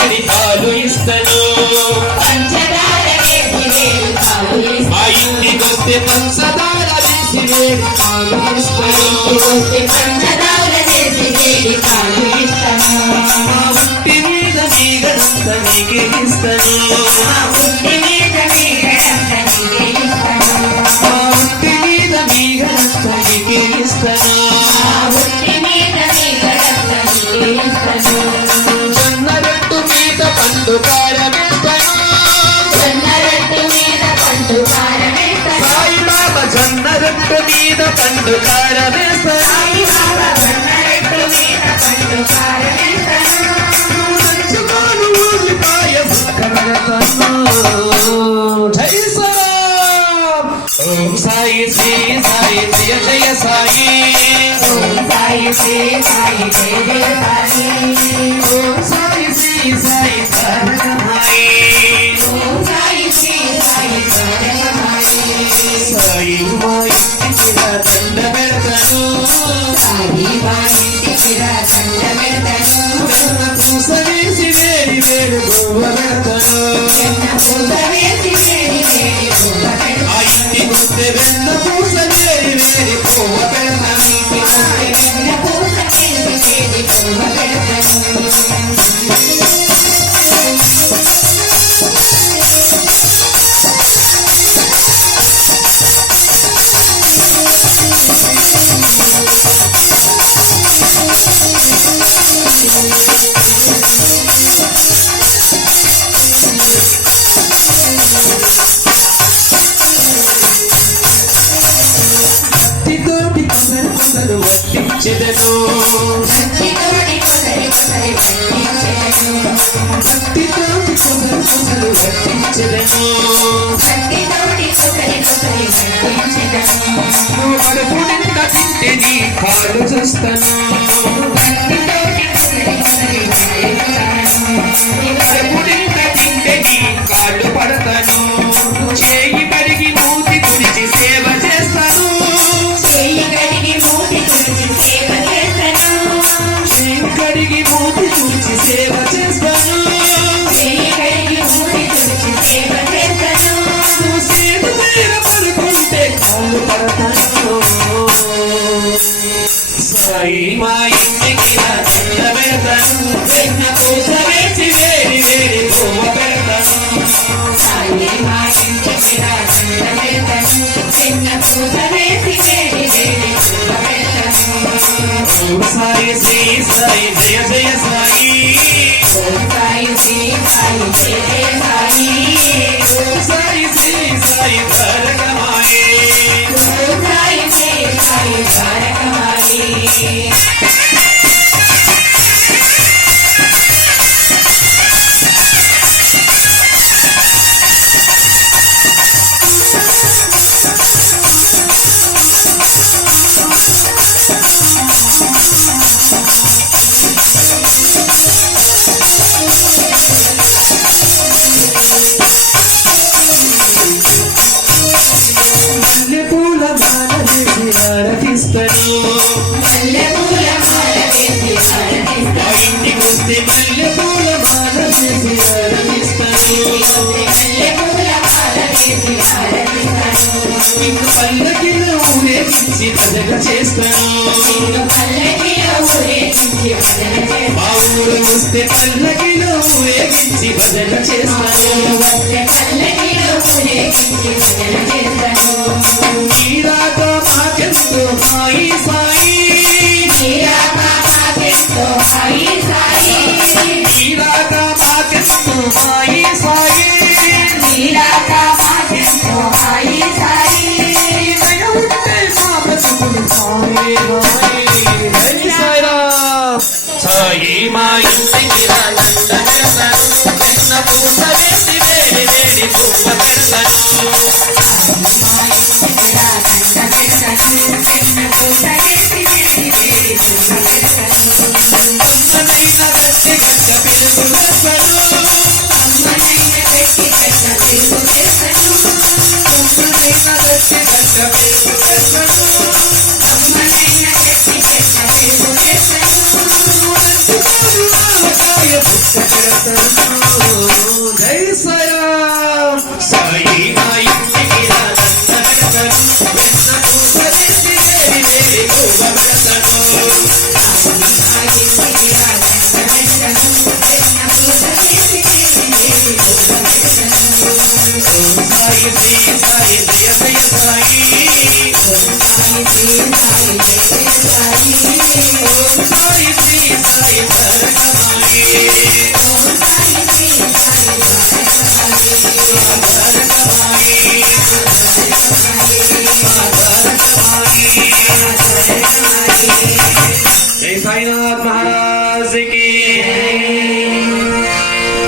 వేడి పాలు ఇస్తను మా ఇంటికొస్తే పంచదార వేసి వేడి పాలు ఇస్తను మా ఉట్టి మీద మీగడంత నీకే ఇస్తను మా ఉట్టి మీద మీగడంత నీకే ఇస్తను జొన్నరొట్టు మీద పండు కారమేస్తను సాయిబాబా జొన్నరొట్టు మీద పండు కారమేస్తను నంచుకోను ఊరిపాయ జై సరాం ఓం సాయి శ్రీ సాయి జయ జయ సాయి ఓం సాయి శ్రీ సాయి జయ జయ సాయి ఓం సాయి శ్రీ సాయి సరళమాయి ఓం సాయి శ్రీ సాయి సరళమాయి సాయి మా ఇంటికి దండ పెడతాను సాయి మా ఇంటికి దండ పెడతాను పూసవేసి వేడి వేడి గోవ పెడతాను ఆ ఇంటికొస్తే వెన్న పూస వేడి వేడి గోవ పెడతాను వర్తించెదను భక్తితోటి కొసరు వర్తించెదను నువ్వు కడుపు నిండా తింటే నీ కాళ్ళు చూస్తాను కడుపు నిండా తింటే నీ కాళ్ళు పడతాను చేయి కడిగి మూతి గురించి సేవ చేస్తాను కడిగి మూతి తుడిచి సేవ చేస్తాను నువ్వు సేవ తీర పడుకుంటే కాళ్ళు పడతాను సాయి మా ఇంటికి దండ పెడతాను వెన్న పూస వేసి వేడి వేడి పువ్వ పెడతాను సాయి మా ఇంటికి దండ పెడతాను వెన్న పూస వేసి వేడి వేడి పువ్వ పెడతాను ఓం సాయి శ్రీ సాయి జయ జయ సాయి ఓం సాయి శ్రీ సాయి జయ జయ సాయి ఓం సాయి శ్రీ సాయి తారకమాయే ఓం సాయి శ్రీ సాయి తారకమాయే మల్లెపూల మాల వేసి ఆరతిస్తాను మా ఇంటికొస్తే మల్లెపూల మాల వేసి ఆరతిస్తాను ఇంక పల్లకిలో ఊరేగించి భజన చేస్తాను మా ఊరు వస్తే పల్లకిలో ఊరేగించి భజన చేస్తాను నీరాక మాకెంతో సాయి సాయి నీరాక మాకెంతో సాయి సాయి ఉంటే మా బ్రతుకులు సాయి సాయి మా ఇంటికి దండ పెడతాను వెన్న పూస వేసి వేడి వేడి పువ్వ పెడతాను అమ్మనైన గట్టి గట్ట పెరుగు వేస్తాను జై సాయిరామ్. సాయి మా ఇంటికి రా దండ పెడతాను, వెన్న పూసవేసి వేడి వేడి పూవ పెడతాను. సాయి శ్రీ సాయి జయ జయ సాయి. సాయి శ్రీ సాయి తారకమాయి. తారకమాయి